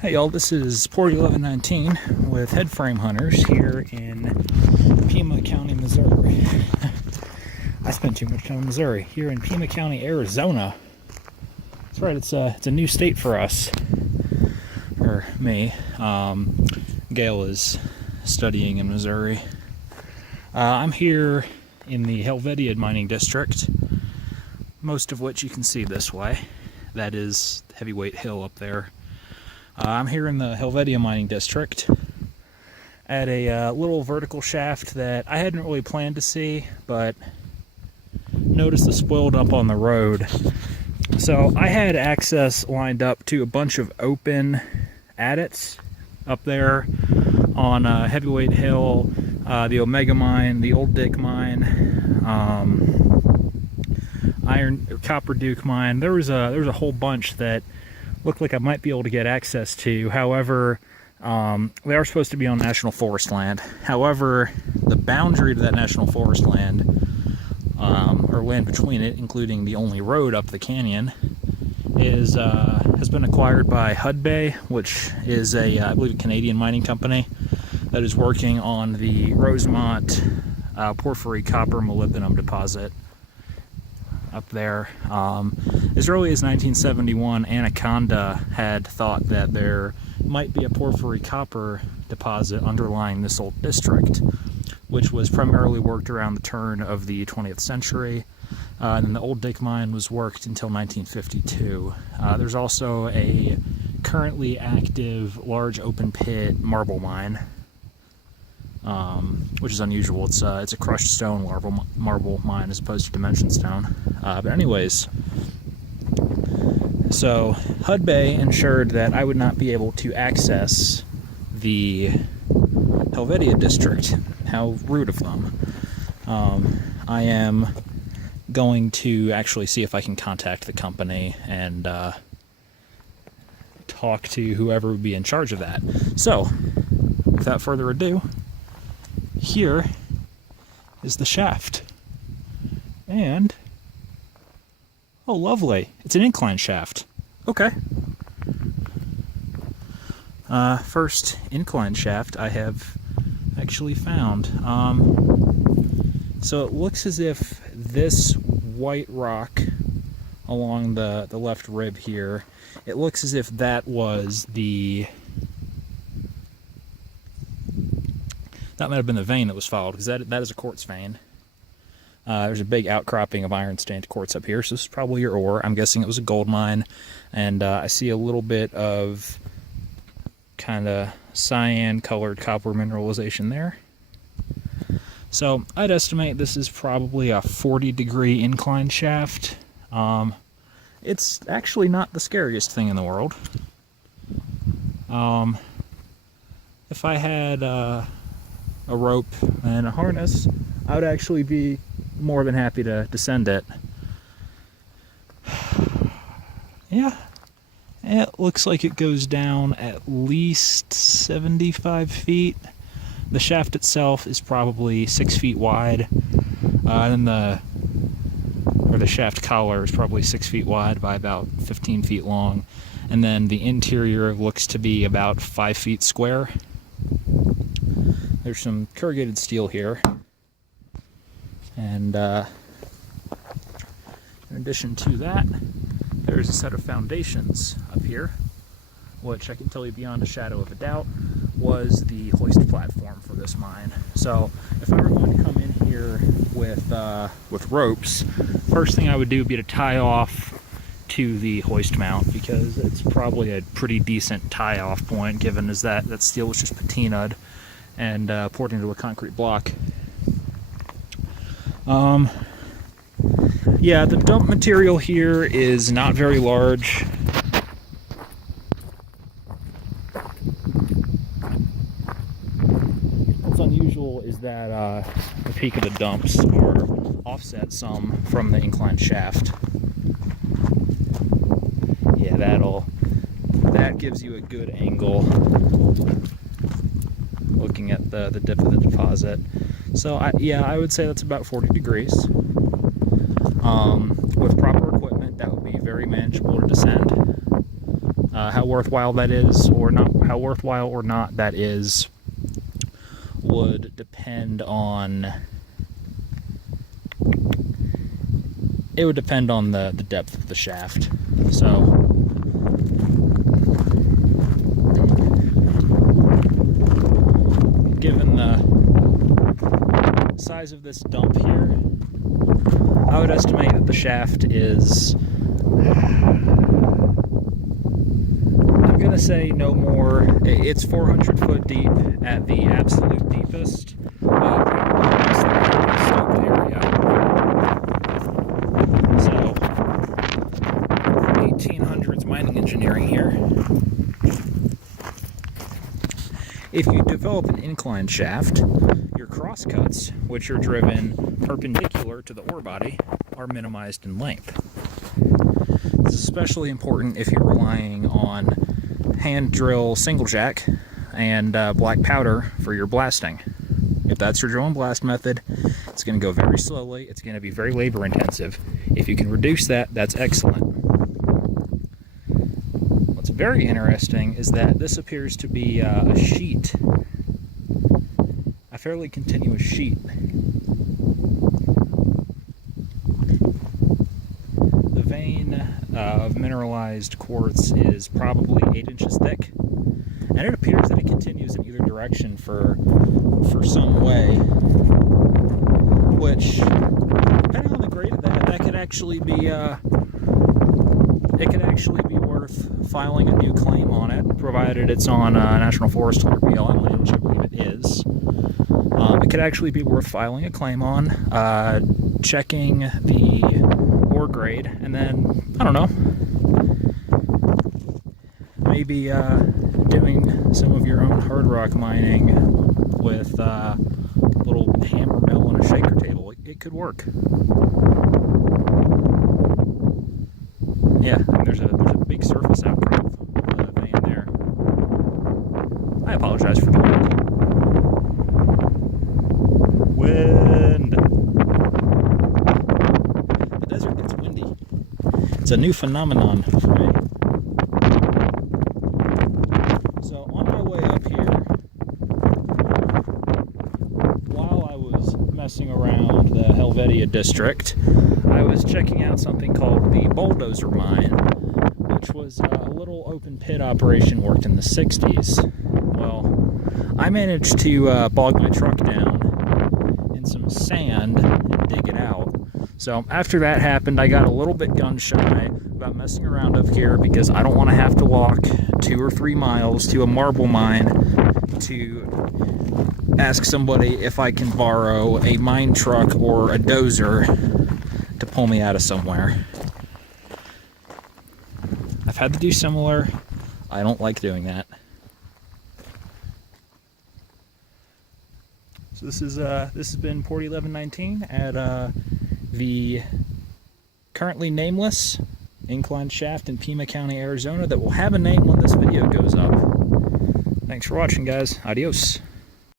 Hey y'all, this is Port 1119 with Head Frame Hunters here in Pima County, Missouri. I spent too much time in Missouri. Here in Pima County, Arizona. That's right, it's a new state for us. Or me. Gail is studying in Missouri. I'm here in the Helvetia mining district, most of which you can see this way. That is Heavyweight Hill up there. I'm here in the Helvetia mining district at a little vertical shaft that I hadn't really planned to see, but noticed the spoiled up on the road. So I had access lined up to a bunch of open adits up there on Heavyweight Hill, the Omega Mine, the Old Dick Mine, Copper Duke Mine. There was a whole bunch that looked like I might be able to get access to. However, they are supposed to be on national forest land. However, the boundary to that national forest land, or land between it, including the only road up the canyon, has been acquired by Hudbay, which is I believe, a Canadian mining company that is working on the Rosemont porphyry copper molybdenum deposit up there. As early as 1971, Anaconda had thought that there might be a porphyry copper deposit underlying this old district, which was primarily worked around the turn of the 20th century. And then the Old Dick Mine was worked until 1952. There's also a currently active large open pit marble mine, which is unusual. It's a crushed stone marble mine as opposed to dimension stone. But anyways, so Hudbay ensured that I would not be able to access the Helvetia district. How rude of them. I am going to actually see if I can contact the company and talk to whoever would be in charge of that. So, without further ado, here is the shaft. And, oh lovely, it's an incline shaft. Okay. First incline shaft I have actually found. So it looks as if this white rock along the left rib here, it looks as if that was that might have been the vein that was followed, because that is a quartz vein. There's a big outcropping of iron stained quartz up here, so this is probably your ore. I'm guessing it was a gold mine, and I see a little bit of kind of cyan colored copper mineralization there. So I'd estimate this is probably a 40-degree incline shaft. It's actually not the scariest thing in the world. If I had a rope and a harness, I would actually be more than happy to descend it. Yeah, it looks like it goes down at least 75 feet. The shaft itself is probably 6 feet wide, and the shaft collar is probably 6 feet wide by about 15 feet long, and then the interior looks to be about 5 feet square. There's some corrugated steel here, and in addition to that, there's a set of foundations up here, which I can tell you beyond a shadow of a doubt was the hoist platform for this mine. So if I were going to come in here with ropes, first thing I would do would be to tie off to the hoist mount, because it's probably a pretty decent tie-off point, given as that steel was just patinaed and poured into a concrete block. Yeah, the dump material here is not very large. What's unusual is that the peak of the dumps are offset some from the incline shaft. Yeah, that gives you a good angle looking at the dip of the deposit. So I would say that's about 40 degrees. With proper equipment, that would be very manageable to descend. How worthwhile that is or not, how worthwhile or not that is, would depend on. It would depend on the depth of the shaft. So, given the size of this dump here, I would estimate that the shaft is, I'm going to say no more, it's 400 foot deep at the absolute deepest, area. So, 1800s mining engineering here. If you develop an incline shaft, your crosscuts, which are driven perpendicular to the ore body, are minimized in length. This is especially important if you're relying on hand drill single jack and black powder for your blasting. If that's your drill and blast method, it's going to go very slowly, it's going to be very labor intensive. If you can reduce that, that's excellent. What's very interesting is that this appears to be a sheet, a fairly continuous sheet. The vein of mineralized quartz is probably 8 inches thick, and it appears that it continues in either direction for some way, which, depending on the grade of that could actually be it could actually be worth filing a new claim on it, provided it's on National Forest or BLM land, which I believe it is. It could actually be worth filing a claim on, checking the ore grade, and then, I don't know, maybe doing some of your own hard rock mining with a little hammer mill and a shaker table. It could work. Yeah, there's a big surface outgrowth vein there. I apologize for the wind. The desert gets windy. It's a new phenomenon for me. So on my way up here, while I was messing around the Helvetia district, I was checking out something called the Bulldozer Mine, which was a little open pit operation worked in the 60s. Well, I managed to bog my truck down in some sand and dig it out. So after that happened, I got a little bit gun shy about messing around up here because I don't want to have to walk 2 or 3 miles to a marble mine to ask somebody if I can borrow a mine truck or a dozer to pull me out of somewhere. I've had to do similar. I don't like doing that. So this has been Port 1119 at the currently nameless inclined shaft in Pima County, Arizona, that will have a name when this video goes up. Thanks for watching, guys. Adios.